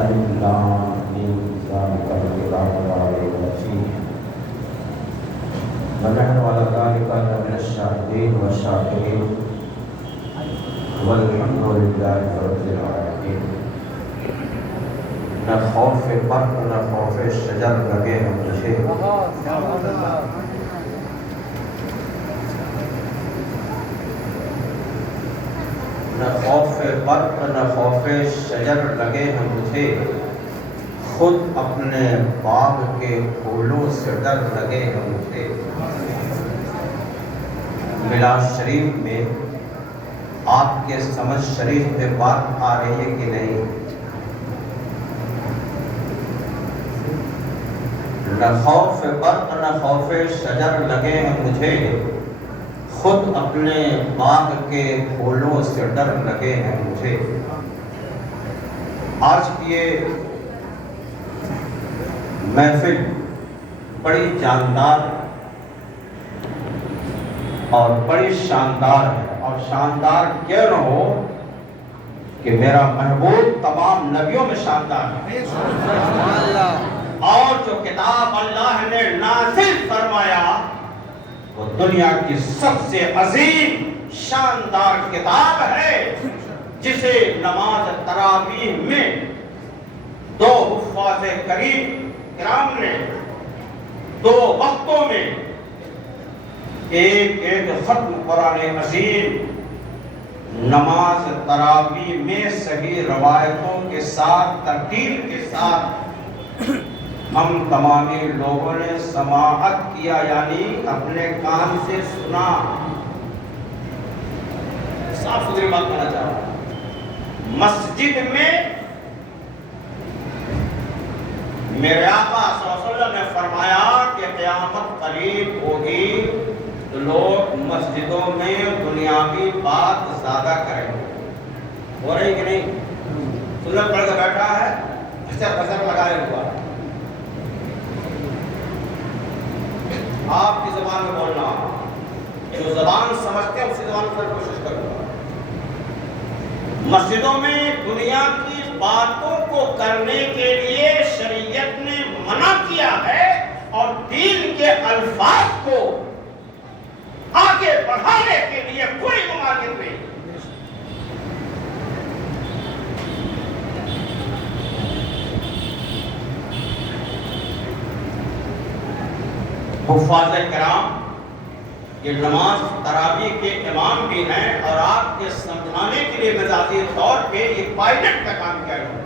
الف لام میم ذالک الکتاب لا ریب فیہ ونحن علی ذلک لمن الشاہدین والشاکرین والحمد للہ رب العالمین۔ نہ خوف برق نہ خوف شجر لگے ہم مجھے، نہ خوف برق نہ خوف شجر لگے ہیں مجھے، خود اپنے باغ کے پھولوں سے ڈر لگے ہیں مجھے۔ میلاد شریف میں آپ کے سمجھ شریف پہ بات آ رہی ہے کہ نہیں؟ نہ خوف برق نہ خوف شجر لگے ہیں مجھے، خود اپنے باغ کے پھولوں سے ڈر لگے ہیں مجھے۔ آج کی یہ محفل بڑی جاندار اور بڑی شاندار ہے، اور شاندار کیوں نہ ہو کہ میرا محبوب تمام نبیوں میں شاندار ہے، اور جو کتاب اللہ نے نازل فرمایا وہ دنیا کی سب سے عظیم شاندار کتاب ہے، جسے نماز تراویح میں دو حفاظ کرام نے دو وقتوں میں ایک ختم قرآن عظیم نماز تراویح میں صحیح روایتوں کے ساتھ ترتیب کے ساتھ ہم تمامی لوگوں نے سماعت کیا، یعنی اپنے کان سے سنا۔ صاف ستھری بات کرنا چاہ رہا ہوں، مسجد میں میرے آقا صلی اللہ علیہ وسلم نے فرمایا کہ قیامت قریب ہوگی تو لوگ مسجدوں میں دنیاوی بات زیادہ کریں گے۔ ہو رہی کہ نہیں؟ سنت پڑھ کے بیٹھا ہے، بسر لگائے ہوا ہے، آپ کی زبان میں بولنا، جو زبان سمجھتے ہیں اسی زبان پر کوشش کروں۔ مسجدوں میں دنیا کی باتوں کو کرنے کے لیے شریعت نے منع کیا ہے، اور دین کے الفاظ کو آگے بڑھانے کے لیے کوئی ممانعت نہیں۔ حفاظ کرام یہ نماز تراویح کے امام بھی ہیں، اور آپ کے سمجھانے کے لیے مزاجی طور پہ ایک پائلٹ کا کام کیا ہے۔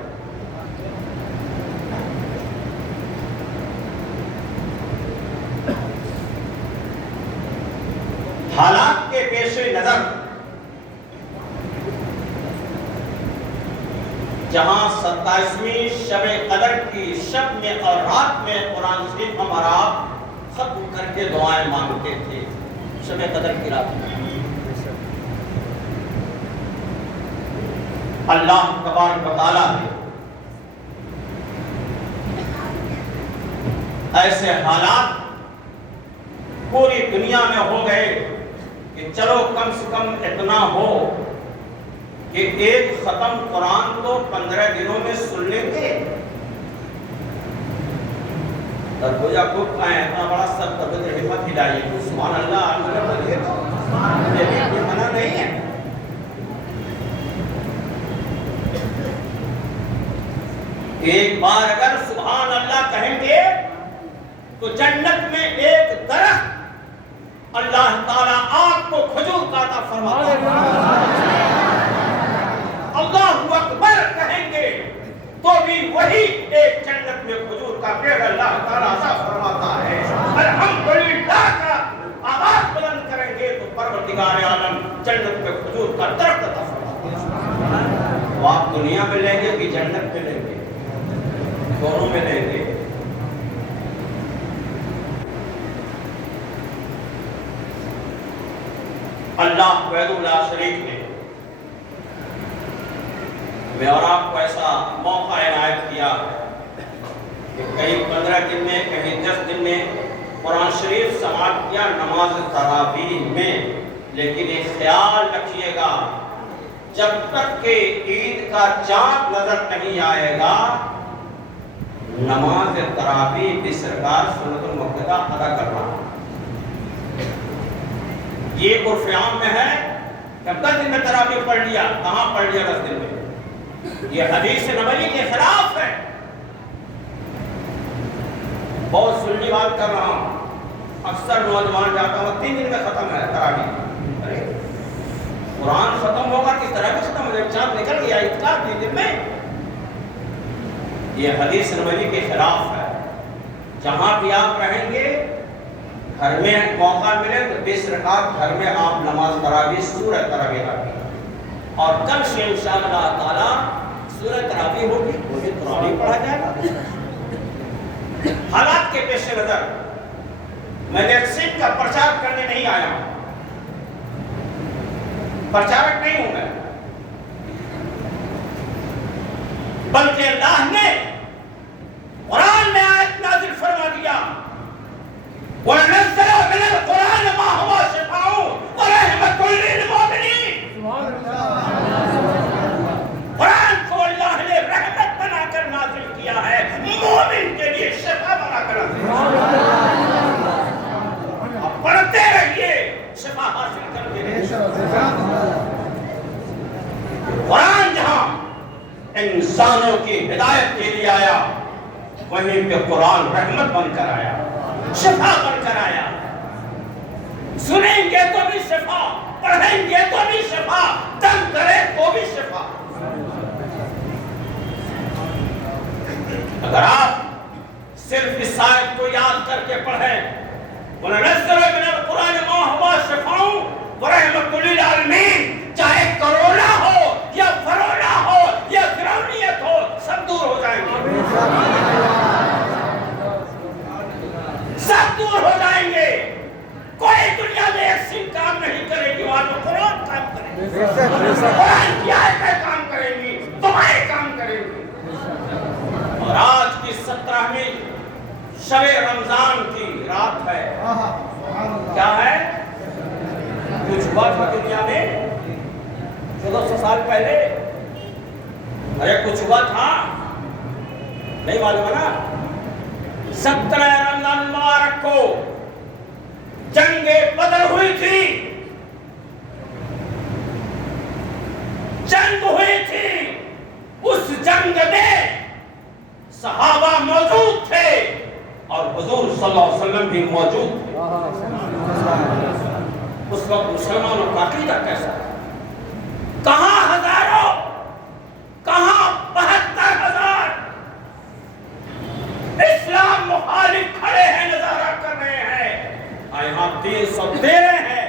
حالات کے پیش نظر جہاں 27ویں شب قدر کی شب میں اور رات میں قرآن شریف ہمارا ختم کر کے دعائیں مانگتے تھے، شب قدر کی رات میں اللہ تبارک و تعالیٰ نے ایسے حالات پوری دنیا میں ہو گئے کہ چلو کم سے کم اتنا ہو کہ ایک ختم قرآن تو 15 دنوں میں سن لیتے۔ درگوجہ گروپ کا ہے، اتنا بڑا سب درگوجہ ہمت ہدائی تو سبحان اللہ، یہ بھی کوئی منع نہیں ہے۔ ایک بار اگر سبحان اللہ کہیں گے تو جنت میں ایک درخت اللہ تعالیٰ آپ کو کھجور کا عطا فرماتا ہے۔ اللہ اکبر کہیں گے تو بھی وہی ایک جنت میں کھجور کا پیڑ اللہ تعالیٰ عطا فرماتا ہے۔ الحمدللہ کا آواز بلند کریں گے تو پروردگار عالم جنت میں کھجور کا درخت عطا فرماتا ہے۔ وہ آپ دنیا میں لیں گے کہ جنت میں لیں گے؟ دونوں میں لیں گے۔ اللہ وحدہ لا شریک نے میں اور آپ کو ایسا موقع عنایت کیا کہ کہیں 15 دن میں کہیں 10 دن میں قرآن شریف سماعت کیا نماز تراویح میں، لیکن ایک خیال رکھیے گا جب تک کہ عید کا چاند نظر نہیں آئے گا نماز تراویح بھی سرکار سنت المؤکدہ ادا کرنا. یہ عرف عام میں ہے کہ 10 دن میں تراویح پڑھ لیا. کہاں پڑھ لیا 10 دن میں؟ یہ حدیث نبوی کے خلاف ہے. بہت سنی بات کر رہا ہوں. اکثر نوجوان جاتا ہوں 3 دن میں ختم ہے تراویح. ارے قرآن ختم ہوگا کس طرح سے ختم ہو جائے؟ چاند نکل گیا اتکار 3 دن میں. یہ حدیث نبوی کے خلاف ہے. جہاں بھی آپ رہیں گے گھر میں موقع ملے تو 20 رکعت گھر میں آپ نماز تراویح سورہ تراویح رکھیں. اور کل سے انشاءاللہ تعالی سورہ تراویح ہوگی وہی تراویح پڑھا جائے گا. حالات کے پیش نظر میں ویکسین کا پرچار کرنے نہیں آیا ہوں. پرچارک نہیں ہوں میں، بلکہ اللہ نے قرآن میں آیت نازل فرما دیا وَنَنَزَّلُ مِنَ الْقُرْآنِ مَا هُوَ شِفَاءٌ وَرَحْمَةٌ لِّلْمُؤْمِنِينَ. قرآن کو اللہ نے رحمت بنا کر نازل کیا ہے، مومن کے لیے شفا بنا کر نازل. آپ پڑھتے رہیے شفا حاصل کرتے رہیے. قرآن جہاں انسانوں کی ہدایت کے لیے آیا وہیں پہ قرآن رحمت بن کر آیا، شفا بن کر آیا. سنیں گے تو بھی شفا، پڑھیں گے تو بھی شفا، دم کرے تو بھی شفا. اگر آپ صرف اس آیت کو یاد کر کے پڑھیں وَنَنَزِّلُ مِنَ الْقُرْآنِ مَا هُوَ شِفَاءٌ وَرَحْمَةٌ لِّلْعَالَمِينَ. چاہے کرونا ہو یا فرونا ہو یا فرعونیت ہو سب دور ہو جائیں گے، سب دور ہو جائیں گے. کوئی دنیا میں ایسی کام نہیں کرے گی وہاں تو قرآن کام کرے گی، قرآن کی آیتیں کام کریں گی، دعائیں کام کریں گی. اور آج کی 17ویں شب رمضان کی رات ہے. کیا ہے؟ کچھ ہوا تھا دنیا میں 1400 سال پہلے؟ ارے کچھ ہوا تھا؟ نہیں معلوم نا. 17 رمضان مبارک کو جنگ بدر ہوئی تھی، جنگ ہوئی تھی. اس جنگ میں صحابہ موجود تھے اور حضور صلی اللہ علیہ وسلم بھی موجود تھے. اس وقت مسلمانوں کا عقیدہ کیسا ہے؟ کہاں ہزاروں، کہاں 72,000 اسلام مخالف کھڑے ہیں، نظارہ کر رہے ہیں. یہاں 313 ہیں.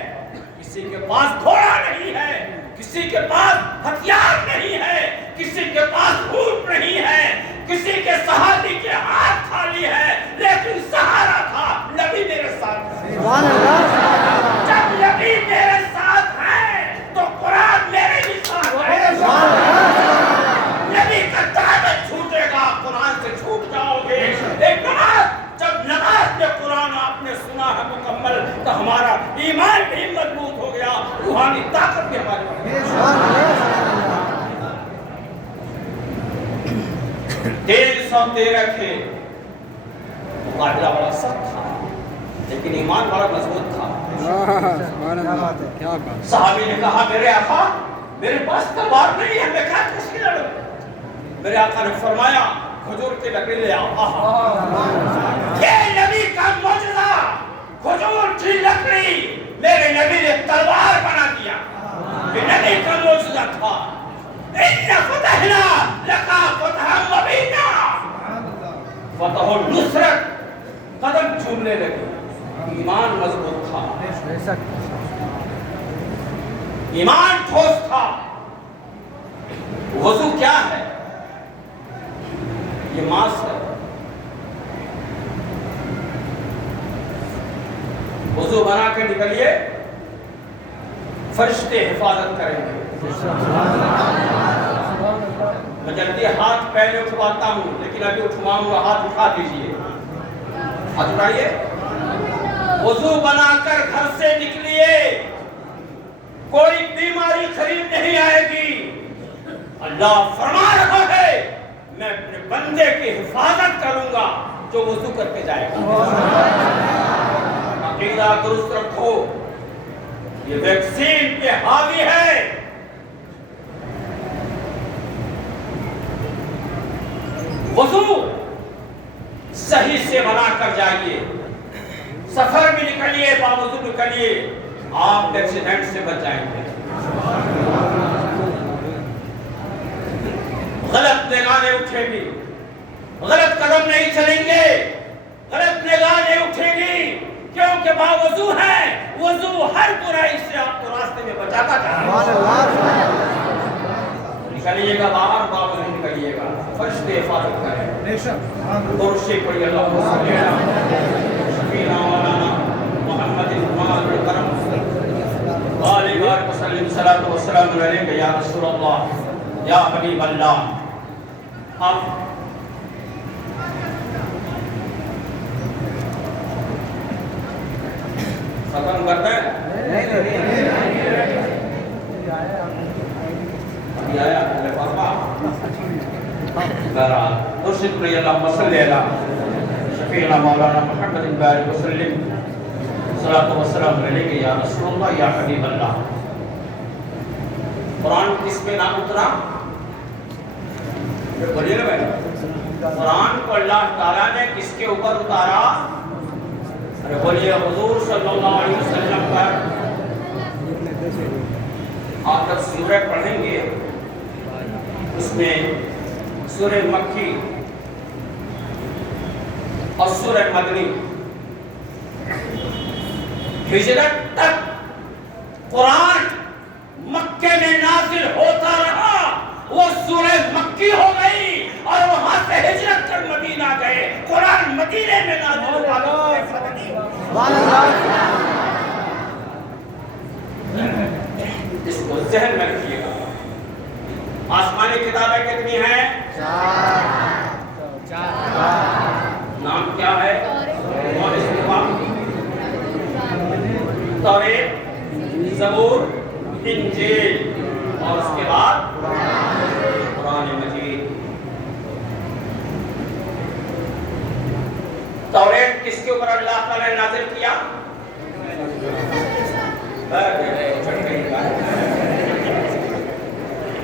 کسی کے پاس گھوڑا نہیں ہے، کسی کے پاس ہتھیار نہیں ہے، کسی کے پاس اونٹ نہیں ہے، کسی کے صحابی کے ہاتھ خالی ہے، لیکن سہارا تھا نبی میرے ساتھ ہے. جب نبی میرے ساتھ ہے تو قرآن میرے بھی ساتھ ہے. نبی کا دعوت چھوٹے گا قرآن سے چھوٹ جاؤ گے. ایک نماز، جب نماز میں قرآن آپ نے سنا ہے مکمل تو ہمارا ایمان بھی مضبوط ہو گیا، روحانی طاقت بھی ہماری بڑھ گئی. 313 تھے. مقابلہ بڑا سخت تھا لیکن ایمان بڑا مضبوط تھا. صحابی نے کہا میرے آقا میرے پاس تلوار نہیں ہے، میں کیا کسی لڑوں؟ میرے آقا نے فرمایا کھجور کی لکڑی لے آؤ. یہ نبی کا معجزہ، کھجور کی لکڑی میرے نبی نے تلوار بنا دیا. یہ نبی کا معجزہ تھا. اِنَّ فَتَحْنَا لَكَ فَتْحًا مُبِينًا. فتح و نصرت قدم چومنے لگی. ایمان مضبوط تھا، ایمان ٹھوس تھا. وضو کیا ہے؟ یہ ماس ہے. وضو بنا کے نکلیے، فرشتے حفاظت کریں گے. میں جلدی ہاتھ پہلے اٹھواتا ہوں لیکن ابھی اٹھواؤں گا. ہاتھ اٹھا دیجئے، ہاتھ اٹھائیے. وضو بنا کر گھر سے نکلیے، کوئی بیماری قریب نہیں آئے گی۔ اللہ فرما رہا ہے میں اپنے بندے کی حفاظت کروں گا جو وضو کر کے جائے گا۔ عقیدہ درست رکھو، یہ ویکسین پہ حاوی ہے۔ وضو صحیح سے بنا کر جائیے، سفر میں نکلیے، باوضو نکلیے، آپ ایکسیڈنٹ سے بچ جائیں گے۔ غلط نگاہیں اٹھے گی، غلط قدم نہیں چلیں گے، غلط نگاہیں اٹھے گی، کیونکہ باوضو ہے۔ وضو ہر برائی سے آپ کو راستے میں بچاتا ہے۔ نکلیے گا باہر، باوضو نکلیے گا، فرش سے حفاظت کریں۔ درشی پڑھی اللہم صلی اللہ شفیعنا مولانا محمد محمد الکرم آلہ وسلم صلاۃ وسلام علیک یا رسول اللہ یا حبیب اللہ۔ اب ختم کرتے ہیں؟ ابھی آیا بہرحال درشد پڑھی اللہم صلی اللہ شفیعنا مولانا محمد بارک وسلم صلاۃ وسلام علیک یا رسول اللہ یا حبیب اللہ۔ قرآن کس پہ نام اترا؟ بولیے نا بھائی، قرآن کو اللہ تعالیٰ نے کس کے اوپر اتارا؟ ارے بولیے حضور صلی اللہ علیہ وسلم پر۔ آپ جب سورہ پڑھیں گے اس میں سورہ مکی اور سورہ مدنی، ہجرت تک قرآن مکے میں نازل ہوتا رہا، وہ سورہ مکی ہو گئی اور وہاں سے ہجرت کر مدینہ گئے، قرآن مدینے میں نازل ہوا۔ اس کو ذہن میں رکھیے گا۔ آسمانی کتابیں کتنی ہیں؟ نام کیا ہے؟ اور اس کے بعد توریت، زبور، انجیل، اور اس کے بعد قرآن مجید۔ توریت کس کے اوپر اللہ تعالیٰ نے نازل کیا؟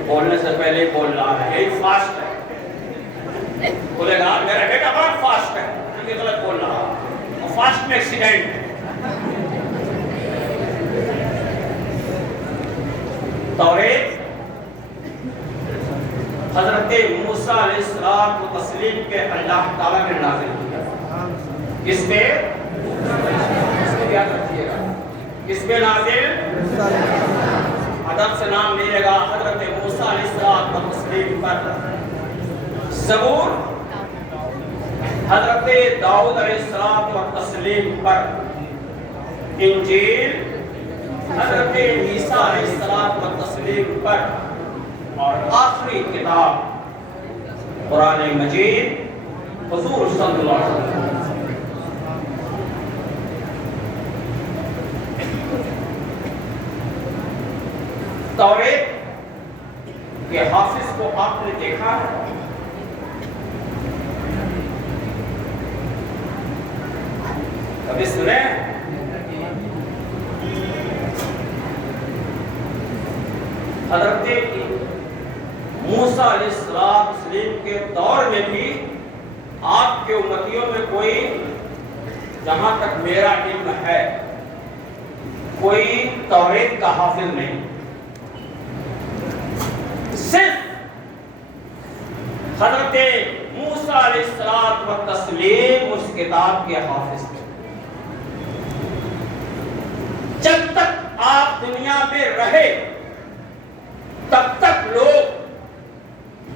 بولنے سے پہلے بول رہا ہے، یہی فاسٹ ہے۔ بولے گا میرا بیٹا بہت فاسٹ ہے، یہ غلط بول رہا، اور فاسٹ میں ایکسیڈنٹ۔ توریت حضرت موسیٰ علیہ السلام کو تسلیم کے اللہ تعالیٰ نے نازل کیا۔ کس پہ؟ اس کو یاد رکھیے گا، کس پہ نازل؟ ادب سے نام ملے گا حضرت موسیٰ علیہ السلام کو تسلیم پر۔ زبور حضرت داؤد علیہ السلام کو تسلیم پر۔ انجیل حضرت عیسیٰ علیہ السلام کو تسلیم پر۔ اور آخری کتاب قرآن مجید حضور صلی اللہ علیہ وسلم۔ توریت کے حافظ کو آپ نے دیکھا ہے؟ کبھی سنے؟ حضرت موسیٰ علیہ السلام کے دور میں بھی آپ کے امتیوں میں کوئی، جہاں تک میرا علم ہے، کوئی توریت کا حافظ نہیں، صرف حضرت موسیٰ علیہ السلام و تسلیم اس کتاب کے حافظ تھے۔ جب تک آپ دنیا میں رہے تب تک لوگ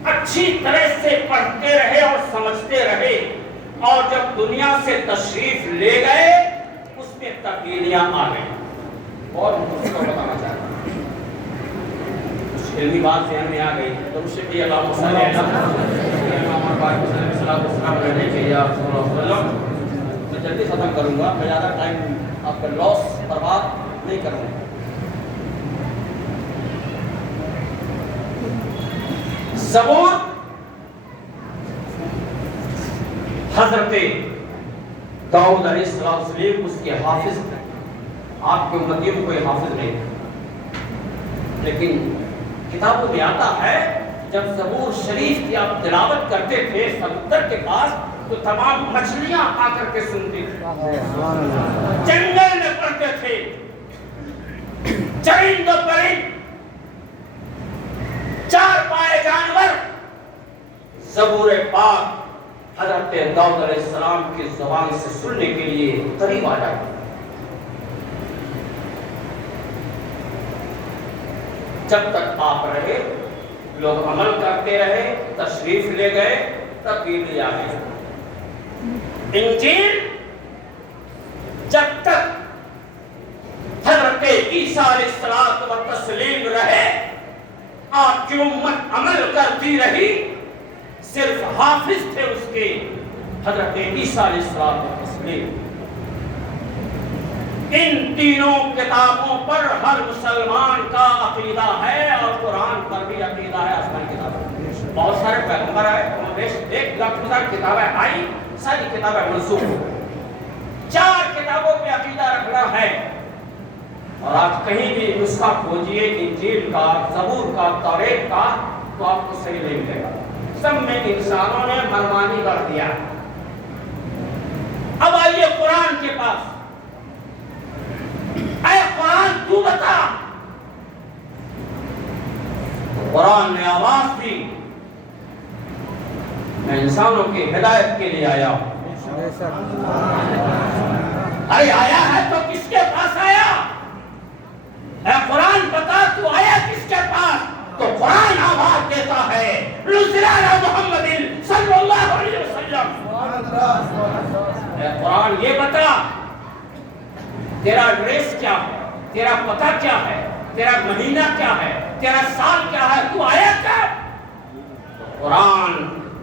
اچھی طرح سے پڑھتے رہے اور سمجھتے رہے، اور جب دنیا سے تشریف لے گئے اس میں تبدیلیاں آ گئی۔ اور اس کو بتانا چاہتا ہوں، کچھ علمی بات ذہن میں آ گئی تو اس سے بھی اللہ صلی اللہ میں جلدی ختم کروں گا، میں زیادہ ٹائم آپ کا لاس برباد نہیں کروں گا۔ زبور حضرت داؤد علیہ السلام اس کے حافظ تھے. آپ کے امتیوں میں کوئی حافظ نہیں تھا، لیکن کتابوں میں آتا ہے جب زبور شریف کی آپ تلاوت کرتے تھے سمندر کے پاس تو تمام مچھلیاں آ کر کے سنتی تھی، جنگل میں پڑھتے تھے، چرند و پرند، چار پائے جانور زبور پاک حضرت داؤد علیہ السلام کی زبان سے سننے کے لیے قریب آ جاتے. جب تک آپ رہے لوگ عمل کرتے رہے، تشریف لے گئے، تبدیلی آ گئی. انجیل جب تک حضرت عیسیٰ علیہ الصلوۃ والتسلیم رہے، آپ کی امت عمل کرتی رہی. صرف حافظ تھے اس کے حضرت عیسیٰ علیہ الصلوۃ والتسلیم. ان تینوں کتابوں پر ہر مسلمان کا عقیدہ ہے، اور قرآن پر بھی عقیدہ ہے. آسمانی کتابیں بہت سارے پیغمبر آئے، ایک لاکھ کتابیں آئی، ساری کتابیں منسوخ ہو گئی. 4 کتابوں پہ عقیدہ رکھنا ہے. اور آج کہیں بھی نسخہ کھوجئے انجیل کا، زبور کا، توریت کا، تو آپ کو صحیح نہیں ملے گا. سب میں انسانوں نے منمانی کر دیا. اب آئیے قرآن کے پاس. اے قرآن تو بتا. قرآن نے آواز دی، میں انسانوں کی ہدایت کے لیے آیا ہوں. ارے آیا ہے تو کس کے پاس آیا؟ اے قرآن بتا تو آیا کس کے پاس؟ تو قرآن آواز دیتا ہے، نزل علی محمد صلی اللہ علیہ وسلم. اے قرآن یہ بتا تیرا ایڈریس کیا ہے، تیرا پتہ کیا ہے، تیرا مہینہ کیا ہے، تیرا سال کیا ہے، تو آیا کب؟ قرآن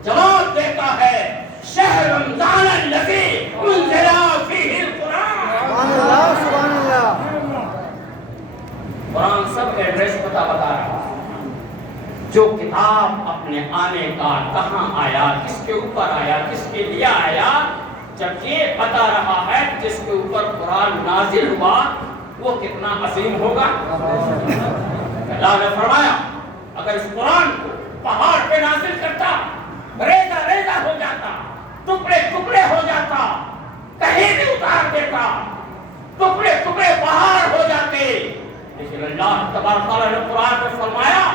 جواب دیتا ہے، شہر رمضان الذی انزل فیہ القرآن. سبحان اللہ سبحان اللہ. قرآن سب ایڈریس پتہ بتا رہا ہے. جو کتاب اپنے آنے کا کہاں آیا، کس کے اوپر آیا، کس کے لیے آیا، جب یہ بتا رہا ہے جس کے اوپر قرآن نازل ہوا وہ کتنا عظیم ہوگا. اللہ نے فرمایا اگر اس قرآن کو پہاڑ پہ نازل کرتا، ریزہ ریزہ ہو جاتا، ٹکڑے ٹکڑے ہو جاتا، کہیں بھی اتار دیتا، ٹکڑے ٹکڑے پہاڑ ہو جاتے. لیکن اللہ تبارک تعالیٰ نے قرآن میں فرمایا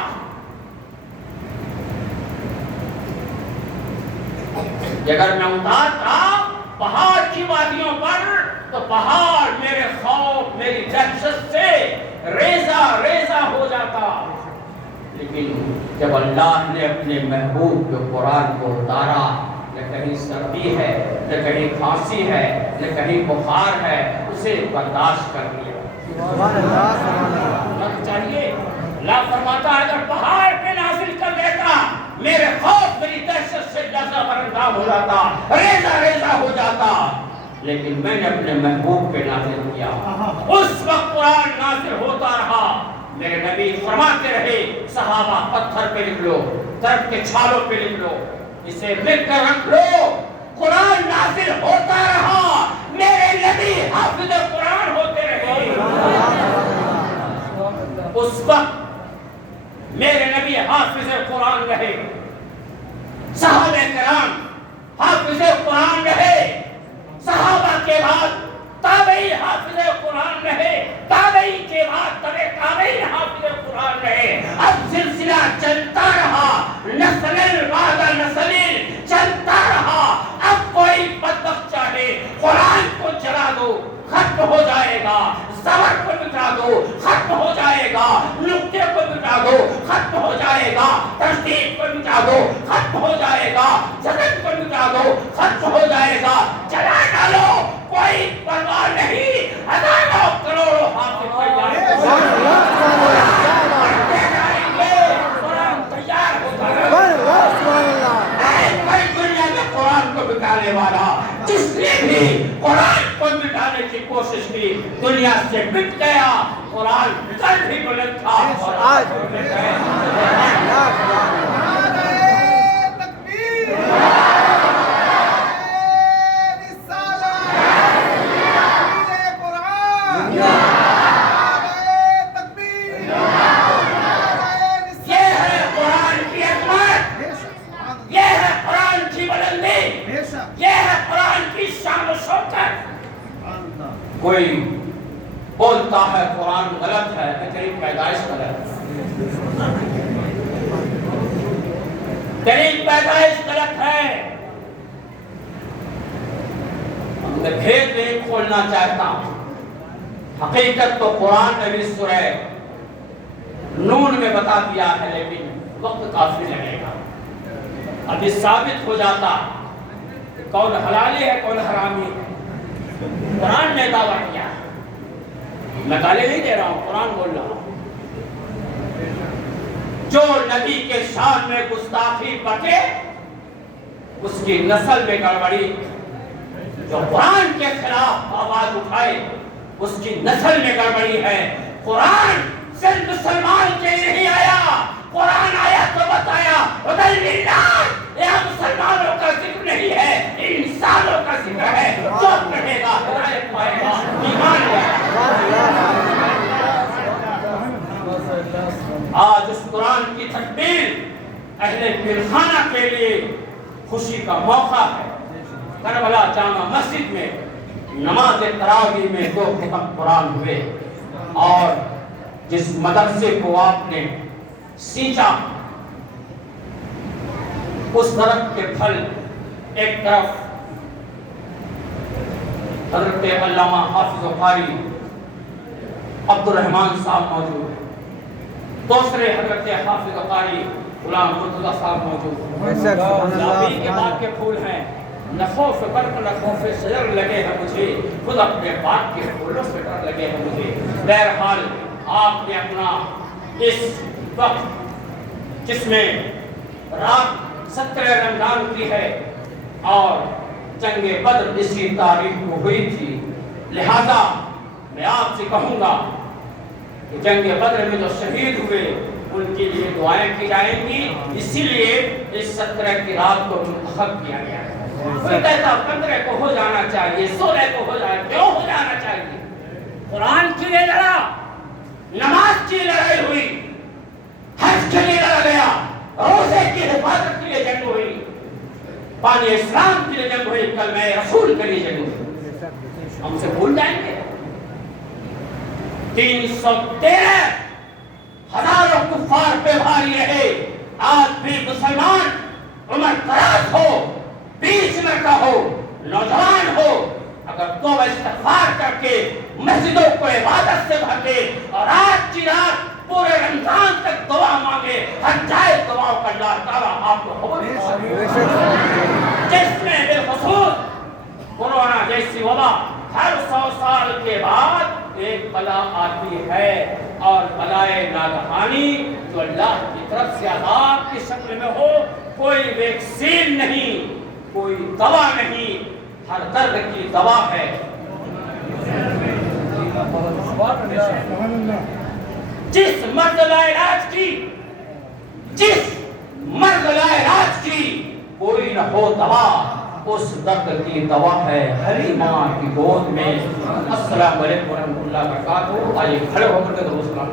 اگر میں اتارتا پہاڑ کی وادیوں پر تو پہاڑ میرے خوف، میری دہشت سے ریزہ ریزہ ہو جاتا. لیکن جب اللہ نے اپنے محبوب کے قرآن کو اتارا، نہ کہیں سردی ہے، نہ کہیں کھانسی ہے، نہ کہیں بخار ہے، اسے برداشت کر لیا. چاہیے اللہ فرماتا ہے اگر پہاڑ پہ نازل کر دیتا میرے خوف، میری دہشت سے لرزہ برندہ ہو جاتا، ریزہ ریزہ ہو جاتا. لیکن میں نے اپنے محبوب پہ نازل کیا. اس وقت قرآن نازل ہوتا رہا. میرے نبی فرماتے رہے صحابہ پتھر پہ لکھ لو، درخت کے چھالوں پہ لکھ لو، اسے لکھ کر رکھ لو. قرآن نازل ہوتا رہا، میرے نبی حافظ قرآن ہوتے رہے. اس وقت میرے نبی حافظ قرآن رہے، صحابہ کرام حافظ قرآن رہے، صحابہ کے بعد تابعی حافظ قرآن رہے، تابعی کے بعد تابعی حافظ قرآن رہے. اب سلسلہ چلتا رہا، نسل بعد نسل چلتا رہا. اب کوئی بدبخت چاہے قرآن کو جلا دو، ختم ہو جائے گا. زبر کو مٹا دو، ختم ہو جائے گا. نقطے کو مٹا دو، ختم ہو جائے گا. تشدید کو مٹا دو، ختم ہو جائے گا. زبر کو مٹا دو، ختم ہو جائے گا. جلا ڈالو، کوئی پرواہ نہیں. ہزاروں کروڑوں حافظ تیار ہوتا ہے. دنیا میں قرآن کو مٹانے والا جس نے بھی قرآن کو مٹانے کی کوشش کی دنیا سے مٹ گیا. قرآن کل بھی بلند تھا اور آج بھی بلند ہے. کوئی بولتا ہے قرآن غلط ہے کہ تیری پیدائش غلط ہے، تیری پیدائش غلط ہے۔ میں بھید نہیں کھولنا چاہتا ہوں، حقیقت تو قرآن نے بھی سورہ نون میں بتا دیا ہے، لیکن وقت کافی لگے گا۔ ابھی ثابت ہو جاتا کہ کون حلالی ہے کون حرامی ہے، قرآن نے دعویٰ کیا ہے۔ میں گالی نہیں دے رہا ہوں، قرآن بول رہا ہوں۔ جو نبی کے شان میں گستاخی بکے اس کی نسل میں گڑبڑی، جو قرآن کے خلاف آواز اٹھائے اس کی نسل میں گڑبڑی ہے۔ قرآن صرف مسلمان کے لیے نہیں آیا، قرآن آیا تو بتایا ہدی للناس، یہ مسلمانوں کا ذکر نہیں ہے، انسانوں کا ذکر ہے۔ جو پڑھے گا ہدایت پائے گا، ایمان لائے گا۔ آج اس قرآن کی تکمیل اہل پرخانہ کے لیے خوشی کا موقع ہے۔ کربلا جامع مسجد میں نماز تراویح میں 2 ختم قرآن ہوئے، اور جس مدرسے کو آپ نے سینچا اس درخت کے پھل ایک طرف حضرت علامہ حافظ و قاری عبد الرحمن صاحب موجود ہیں، دوسرے حضرت حافظ و قاری غلام مرتضی صاحب موجود ہیں۔ گلابی کے باغ کے پھول ہیں، نہ خوف برق نہ خوف شجر لگے ہیں مجھے، خود اپنے باغ کے پھولوں سے ڈر لگے ہیں مجھے۔ بہرحال آپ نے اپنا اس وقت جس میں رات 17 رمضان کی ہے اور جنگ بدر اسی تاریخ کو ہوئی تھی، لہذا میں آپ سے کہوں گا کہ جنگ بدر میں جو شہید ہوئے ان کے لیے دعائیں کی جائیں گی، اسی لیے اس 17 کی رات کو منتخب کیا گیا ہے۔ کوئی کہتا 15 کو ہو جانا چاہیے، 16 کو ہو جانا، کیوں ہو جانا چاہیے؟ قرآن کے لیے لڑا، نماز کی لڑائی ہوئی، حج کے لیے لڑا گیا، روزے کی حفاظت کے لیے جنگ ہوئی، پانی اسلام کے لیے جنگ ہوئی، کلمہ رسول کے لیے جنگ ہوئی۔ ہم سے بھول جائیں گے؟ 313 ہزاروں کفار پہ بھاری رہے، آج بھی مسلمان عمر دراز ہو، 20 عمر کا ہو، نوجوان ہو، اگر توبہ استغفار کر کے مسجدوں کو عبادت سے بھر دے اور آج کی رات پورے رمضان تک دعا مانگے، ہر جائے دعاؤں کا اللہ تعالیٰ آپ کو قبول کرے۔ جس میں بالخصوص کورونا جیسی وبا ہر 100 سال کے بعد ایک بلا آتی ہے، اور بلائے ناگہانی جو اللہ کی طرف سے عذاب کی شکل میں ہو، کوئی ویکسین نہیں، کوئی دوا نہیں، ہر درد کی دوا ہے۔ جس مرض لا علاج کی کوئی نہ ہو دوا، اس درد کی دوا ہے ہری ماں کی گود میں۔ السلام علیکم ورحمۃ اللہ وبرکاتہ۔ آئیے کھڑے ہو کر کے درود سلام